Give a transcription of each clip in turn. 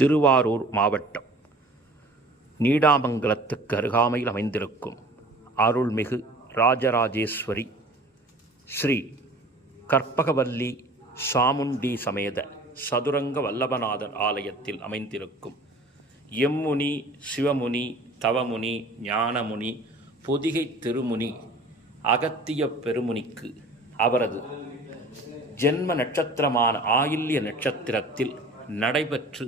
திருவாரூர் மாவட்டம் நீடாமங்கலத்துக்கு அருகாமையில் அமைந்திருக்கும் அருள்மிகு ராஜராஜேஸ்வரி ஸ்ரீ கற்பகவல்லி சாமுண்டி சமேத சதுரங்க வல்லபநாதர் ஆலயத்தில் அமைந்திருக்கும் எம்முனி சிவமுனி தவமுனி ஞானமுனி பொதிகை திருமுனி அகத்திய பெருமுனிக்கு அவரது ஜென்ம நட்சத்திரமான ஆயில்ய நட்சத்திரத்தில் நடைபெற்று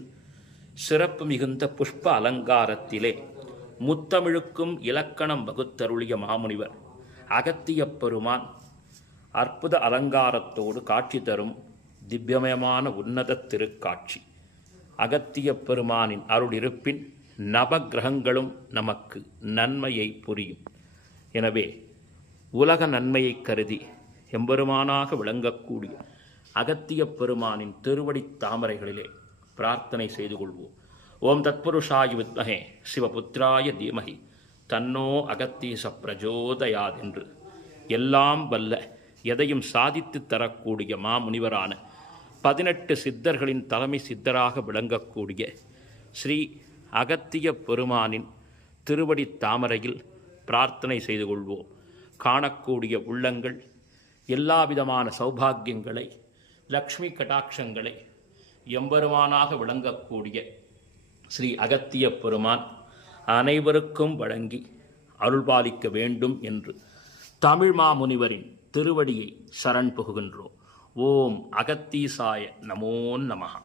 சிறப்பு மிகுந்த புஷ்ப அலங்காரத்திலே முத்தமிழுக்கும் இலக்கணம் வகுத்தருளிய மாமுனிவர் அகத்திய பெருமான் அற்புத அலங்காரத்தோடு காட்சி தரும் திவ்யமயமான உன்னத திருக்காட்சி. அகத்திய பெருமானின் அருள் இருப்பின் நவகிரகங்களும் நமக்கு நன்மையை புரியும். எனவே உலக நன்மையை கருதி எம்பெருமானாக விளங்கக்கூடிய அகத்திய பெருமானின் திருவடி தாமரைகளிலே பிரார்த்தனை செய்து கொள்வோம். ஓம் தத்புருஷாய வித்மஹே சிவபுத்திராய தீமஹி தன்னோ அகத்தீச பிரஜோதயாத் என்று எல்லாம் வல்ல எதையும் சாதித்து தரக்கூடிய மாமுனிவரான 18 சித்தர்களின் தலைமை சித்தராக விளங்கக்கூடிய ஸ்ரீ அகத்திய பெருமானின் திருவடி தாமரையில் பிரார்த்தனை செய்து கொள்வோம். காணக்கூடிய உள்ளங்கள் எல்லாவிதமான சௌபாகியங்களை லக்ஷ்மி கடாட்சங்களை எம்பெருமானாக விளங்கக்கூடிய ஸ்ரீ அகத்திய பெருமான் அனைவருக்கும் வழங்கி அருள்பாலிக்க வேண்டும் என்று தமிழ் மாமுனிவரின் திருவடியை சரண் புகுகின்றோம். ஓம் அகத்தீசாய நமோ நமஹ.